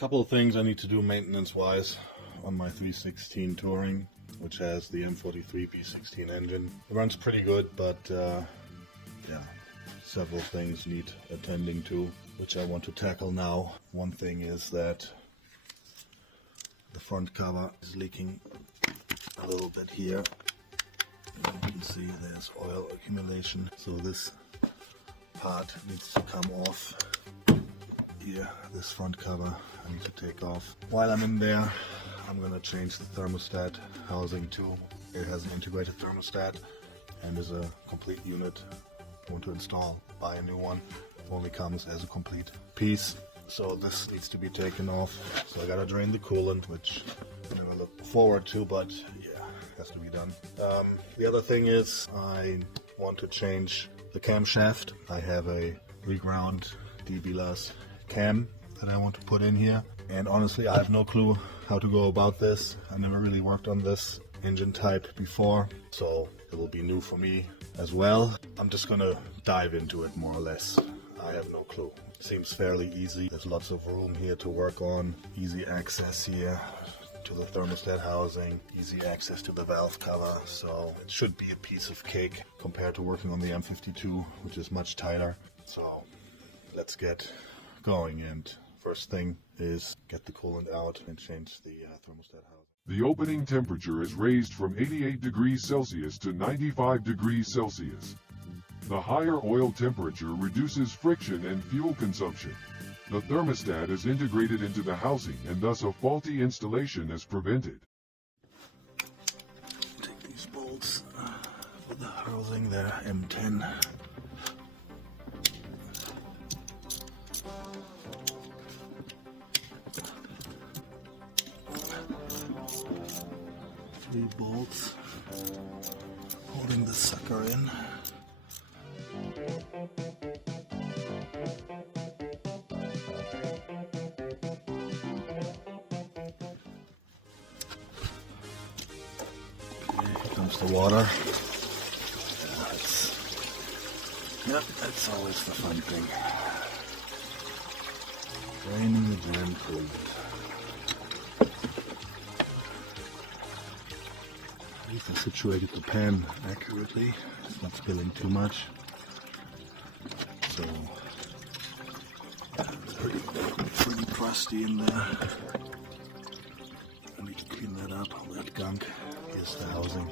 Couple of things I need to do maintenance-wise on my 316 Touring, which has the M43B16 engine. It runs pretty good, but yeah, several things need attending to, which I want to tackle now. One thing is that the front cover is leaking a little bit here. You can see there's oil accumulation, so this part needs to come off. Here, this front cover I need to take off. While I'm in there, I'm going to change the thermostat housing too. It has an integrated thermostat and is a complete unit. I want to install, buy a new one. It only comes as a complete piece. So this needs to be taken off. So I gotta drain the coolant, which I never looked forward to, but yeah, has to be done. The other thing is I want to change the camshaft. I have a reground dbilas cam that I want to put in here, and honestly I have no clue how to go about this. I never really worked on this engine type before, so it will be new for me as well. I'm just gonna dive into it more or less. I have no clue. Seems fairly easy. There's lots of room here to work on. Easy access here to the thermostat housing, easy access to the valve cover, so it should be a piece of cake compared to working on the M52, which is much tighter. So let's get going, and first thing is get the coolant out and change the thermostat housing. The opening temperature is raised from 88 degrees Celsius to 95 degrees Celsius. The higher oil temperature reduces friction and fuel consumption. The thermostat is integrated into the housing, and thus a faulty installation is prevented. Take these bolts for the housing there, M10. Three bolts holding the sucker in. Here comes the water. That's always the fun thing. Draining the damn coolant. At least I situated the pan accurately. It's not spilling too much. So it's pretty crusty in there. I need to clean that up, all that gunk. Here's the housing.